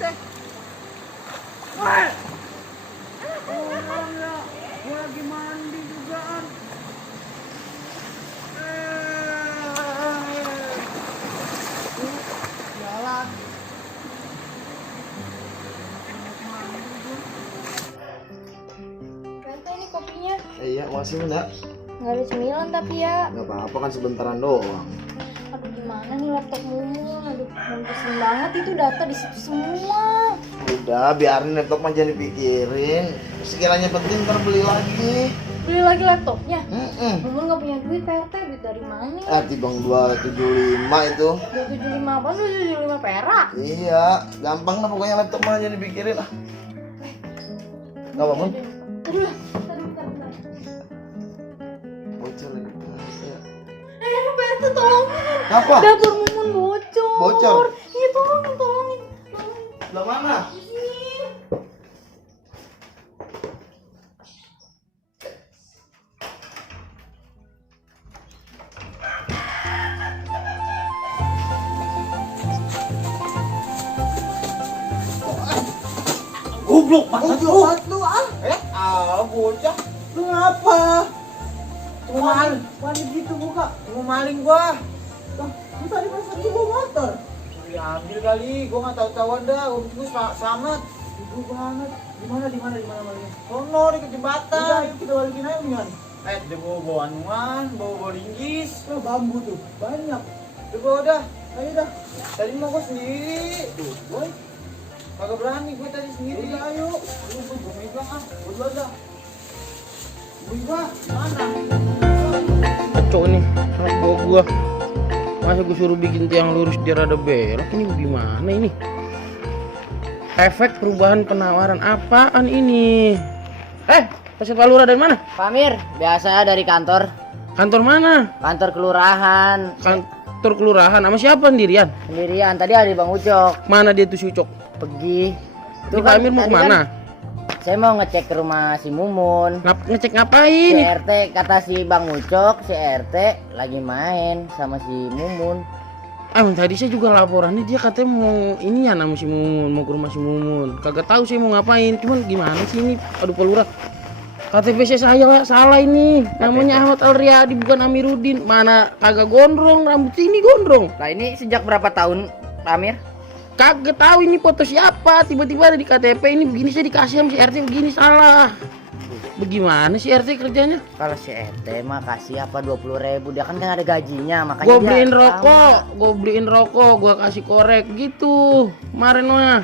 teh. Woi. Orang ya, gua lagi mandi jugaan. Jalan. Tante ini kopinya. Iya, masih enggak? Nggak ada cemilan tapi ya. Enggak apa-apa kan sebentaran doang. Aduh gimana nih laptop Mumun. Aduh pusing banget itu data di situ semua. Udah, biarin laptop aja dipikirin. Sekiranya penting ntar beli lagi. Beli lagi laptopnya. Heeh. Mumun nggak punya duit PRT, duit dari mana? Bang 275 itu. 275 apa? 275 perak. Iya, gampang lah pokoknya laptop aja dipikirin lah. Enggak apa-apa. Aduh lah, bentar. Bocor lagi. Ya. PRT tolongin. Apa? Dapur Mumun bocor. Bocor? Iya tolongin. Lah mana? Goblok banget lu. Lu ah. Bocah. Lu ngapa? Cuma maling. Panik gitu muka. Cuma maling gua. Lu tadi masa di bawa motor. Diambil kali, gua nggak tahu-tahuan dah. Gua selamat. Ibu banget. Di mana malingnya? Sono di Udah, jembatan. ayo kita balikin aja mendingan. Dia bawa anuan, bawa linggis. Lah bambu tuh banyak. Dia bawa dah. Ayo dah. Tadi mau gua sendiri. Tuh, boy. Kagak berani gua tadi sendiri. Udah ayo. Gua megang ah. Gua duluan dah. Gua mana? Cok nih, anak bawa gua. Masa gua suruh bikin tiang lurus dia rada belok, ini gimana ini? Efek perubahan penawaran apaan ini? Pasir Palura dari mana? Pak Amir, biasa dari kantor. Kantor mana? Kantor kelurahan. Kantor kelurahan, sama siapa sendirian? Sendirian, tadi ada Bang Ucok. Mana dia tuh si Ucok? Pergi. Ini Pak Amir mau tadi kemana? Saya mau ngecek ke rumah si Mumun. Ngecek Si ngapain? RT, kata si Bang Ucok, si RT lagi main sama si Mumun. Tadi saya juga laporannya dia katanya mau ini ya nama si Mumun, mau ke rumah si Mumun. Kagak tahu saya mau ngapain, cuman gimana sih ini? Aduh Palura. KTP saya salah ini. Namanya Ahmad Al-Riyadi bukan Amiruddin. Mana kagak gondrong, rambut ini gondrong. Nah ini sejak berapa tahun Pak Amir? Kagak tahu ini foto siapa. Tiba-tiba ada di KTP ini begini, saya dikasih sama si RT begini salah. Bagaimana si RT kerjanya? Kalau si RT mah kasih apa 20.000, dia kan ada gajinya, makanya Gue dia beliin lama. rokok, gue kasih korek gitu. Kemarin mah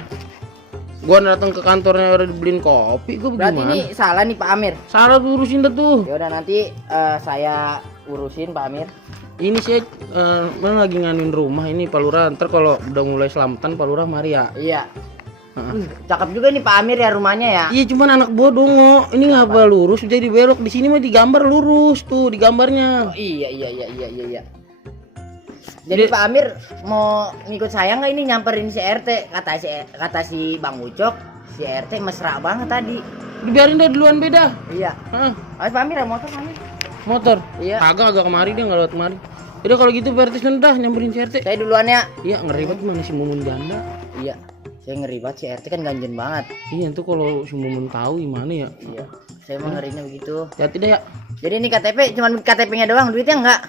gue datang ke kantornya udah dibeliin kopi, gue Berarti bagaimana? ini salah nih Pak Amir. Salah urusin dah tuh. Ya udah nanti saya urusin Pak Amir. Ini saya lagi nganuin rumah ini Palura. Ntar kalau udah mulai selamatan Palura mari ya. Iya. Cakep juga nih Pak Amir ya rumahnya ya. Iya cuman anak bodoh ngok. Ini ngapa lurus jadi belok, di sini mah digambar lurus tuh di gambarnya. Oh, iya. Jadi Pak Amir mau ngikut saya nggak ini nyamperin si RT? Kata si Bang Ucok, si RT mesra banget tadi. Dibiarin dah duluan beda. Iya. Hah, Ayo Pak Amir ya motor Pak Amir. motor. Iya. Agak kemari dia nggak lewat kemari. Udah kalau gitu Pak RT dah nyamperin si RT. Saya duluan ya. Iya ngeri banget mana si Mumun janda. Iya. Saya ngeri banget si RT kan ganjen banget. Iya tuh kalau si Mumun tahu gimana ya. Iya. Saya mau ngerinya begitu. Hati dah ya. Jadi ini KTP cuman KTP-nya doang, duitnya enggak?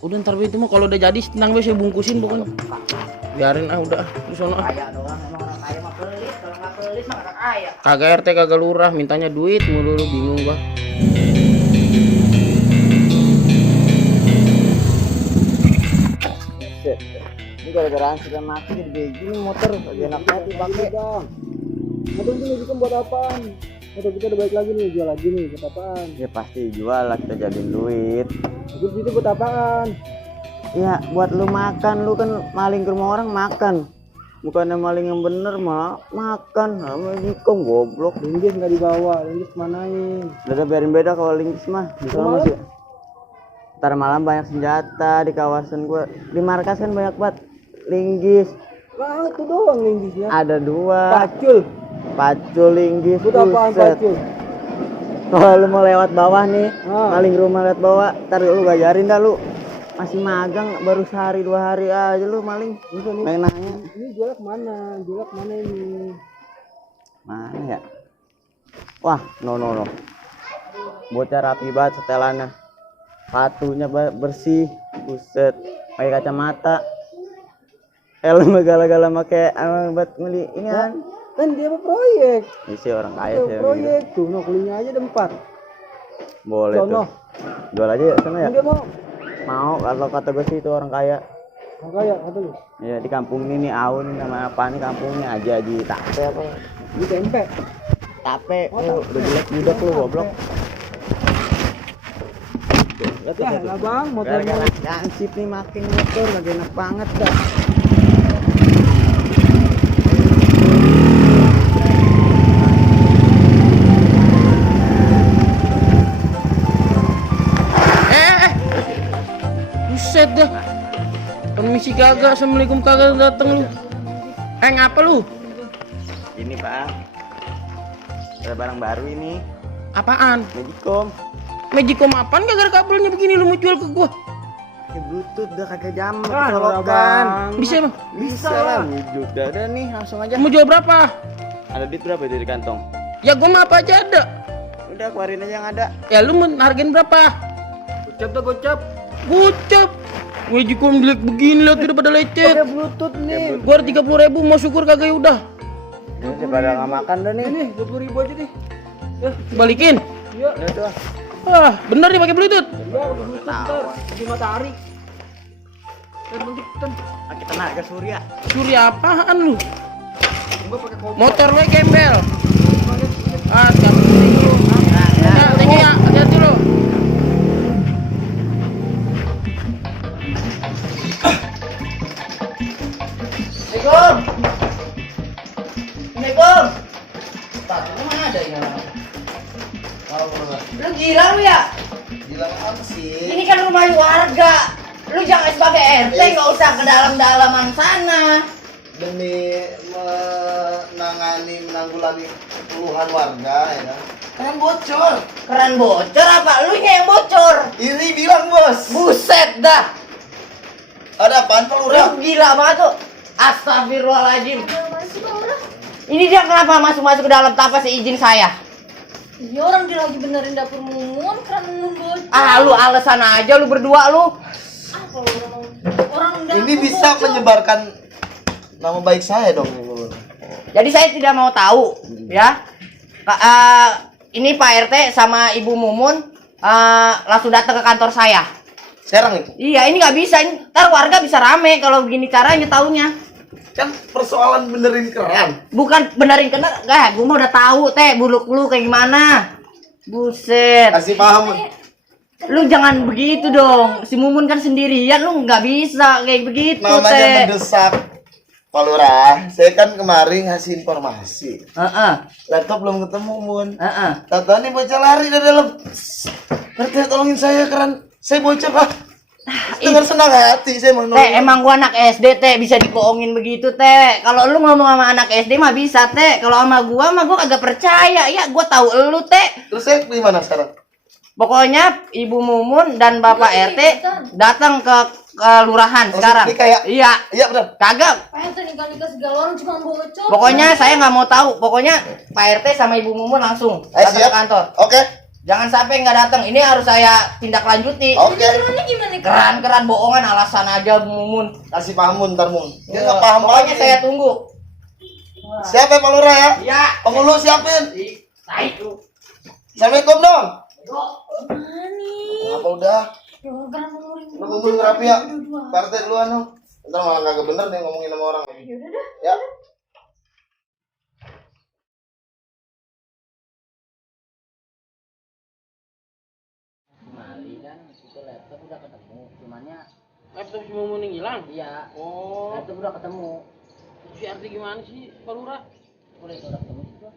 Udah ntar itu mah kalau udah jadi tenang be saya bungkusin pokoknya. Biarin udah di sono ah. Kaya doang, emang orang kaya mah pelit, kalau nggak pelit mah nggak kaya. Kagak RT kagak lurah mintanya duit mulu bingung gua. Ini gara-gara sudah mati jadi kayak gini motor lagi enak banget dipakai. Motor itu bikin buat apaan? Motor kita udah baik lagi nih, jual lagi nih, buat apaan? Ya pasti jual lah, kita jadiin duit. Terus itu buat apaan? Ya buat lu makan, lu kan maling ke rumah orang makan. Bukannya maling yang bener mah makan. Namanya nikung goblok. Linggis nggak dibawa, linggis manain. Udah biarin beda kalau linggis mah. Soalnya masih ntar malam banyak senjata di kawasan gua. Di markas kan banyak banget linggis. Lah itu doang linggisnya. Ada dua. Pacul. Pacul linggis. Itu apaan buset. pacul? Kalau lu mau lewat bawah nih, Ah. maling rumah lewat bawah, ntar lu gajarin dah lu. masih magang baru sehari 2 hari aja lu maling. Nanya. Ini jualnya kemana? Jualnya kemana ini? Mana ya? Wah, no. Bocah rapi banget setelannya. Sepatunya bersih, buset. Pakai kacamata. Helm gala-gala pakai buat ngeli ini kan. Kan dia mau proyek. Ini sih orang kaya sih. Proyek tuh, no kulinya aja ada 4. Boleh Sono. tuh. Jual aja ya sana ya. Dia mau. Mau kalau kata gue sih itu orang kaya. Orang kaya kata lu. Ya di kampung ini nih Aun ini nama apa nih kampungnya aja Tape apa ya? Di tempe. Tape. Udah jelek budak lu goblok. Ya lah bang, motor Gara-gara gansip nih makin motor lagi enak banget dah. Buset dah. Permisi kagak, assalamualaikum kagak dateng lu. Ngapa lu? Ini Pak. Ada barang baru ini. Apaan? Magicom. Magicom apaan? Gak ada kabelnya begini lu mau jual ke gua? Pakai Bluetooth udah kagak jam Kan, colokan. Bisa emang? Bisa lah wujud. Udah nih langsung aja. Mau jual berapa? Ada duit berapa itu di kantong? Ya gua mah apa aja ada. Udah keluarin aja yang ada. Ya lu mau hargain berapa? gocap dah gocap. Gocap. Magicom jelek begini lihat udah pada lecet. Pakai Bluetooth nih. Gua ada 30.000 mau syukur kagak ya udah. Ini daripada nggak makan dah nih. Ini 20.000 aja nih. Balikin. Iya. Udah tuh. Ah, bener nih pakai Bluetooth. Iya, udah Bluetooth ntar. Di matahari. Dan bentuk ten. Pakai tenaga surya. Surya apaan lu? Gua pakai kompor. Motor lu gembel. Ah, kamu dulu. Ya, thank you ya. Hati-hati lu. Assalamualaikum. Sepatu mana ada ini? Lu gila lu ya? Gila apa sih? Ini kan rumah warga. Lu jangan sebagai RT nggak usah ke dalam-dalaman sana. Demi menanggulangi keluhan warga ya kan. Kan bocor. Keran bocor apa? Lu yang bocor. Ini bilang bos. Buset dah. Ada apaan Pak Lurah? Lu gila banget tuh. Astagfirullahaladzim. Mana sih Bang Lurah? Ini dia kenapa masuk-masuk ke dalam tanpa seizin saya? Iya orang dia lagi benerin dapur Mumun karena Mumun bocor. Ah lu alasan aja lu berdua lu. Apa lu orang dapur Ini bisa bocor. menyebarkan nama baik saya dong. Jadi saya tidak mau tahu ya. Ini Pak RT sama Ibu Mumun langsung datang ke kantor saya. Sekarang nih. Iya ini nggak bisa. Ntar warga bisa rame kalau begini caranya taunya. Kan persoalan benerin keran. Bukan benerin kena, gue mau udah tahu teh buluk lu kayak gimana. Buset. Kasih paham. Lu jangan begitu dong. Si Mumun kan sendirian, lu nggak bisa kayak begitu Namanya teh. mendesak. Pak Lurah, saya kan kemarin ngasih informasi. Heeh, Laptop belum ketemu, Mun. heeh. Tahu nih bocah lari dari dalam. RT tolongin saya keran. Saya bocor, Pak. Dengan senang hati saya mau Teh, emang gua anak SD teh bisa dibohongin begitu teh. Kalau lu ngomong sama anak SD mah bisa teh. Kalau sama gua mah gua kagak percaya. Ya gua tahu lu teh. Terus saya gimana sekarang? Pokoknya Ibu Mumun dan Bapak RT datang ke kelurahan Oh, sekarang. nikah ya? Iya. Iya benar. Kagak. Pengen tuh nikah-nikah segala orang cuma bocor. Pokoknya saya nggak mau tahu. Pokoknya Pak RT sama Ibu Mumun langsung datang Siap. ke kantor. Oke. Jangan sampai nggak datang. Ini harus saya tindak lanjuti. Oke. Kerannya gimana nih? Keran-keran bohongan alasan aja Bu Mumun. Kasih paham Mun, ntar Mun. Dia nggak paham Pokoknya lagi. saya tunggu. Siapa Pak Lurah ya? Iya. Penghulu siapin. Baik lu. Assalamualaikum dong. Mani. Apa udah? Orang keran Mumun. Lu kumpul ngerapi ya? Partai duluan lu. Ntar malah kagak bener nih ngomongin sama orang. Yaudah dah. Ya. Kemari kan itu laptop udah ketemu. Cumannya Laptop si Mumun yang hilang. iya. Oh, Laptop udah ketemu. si arti gimana sih, Pak Lurah? Boleh udah ketemu juga.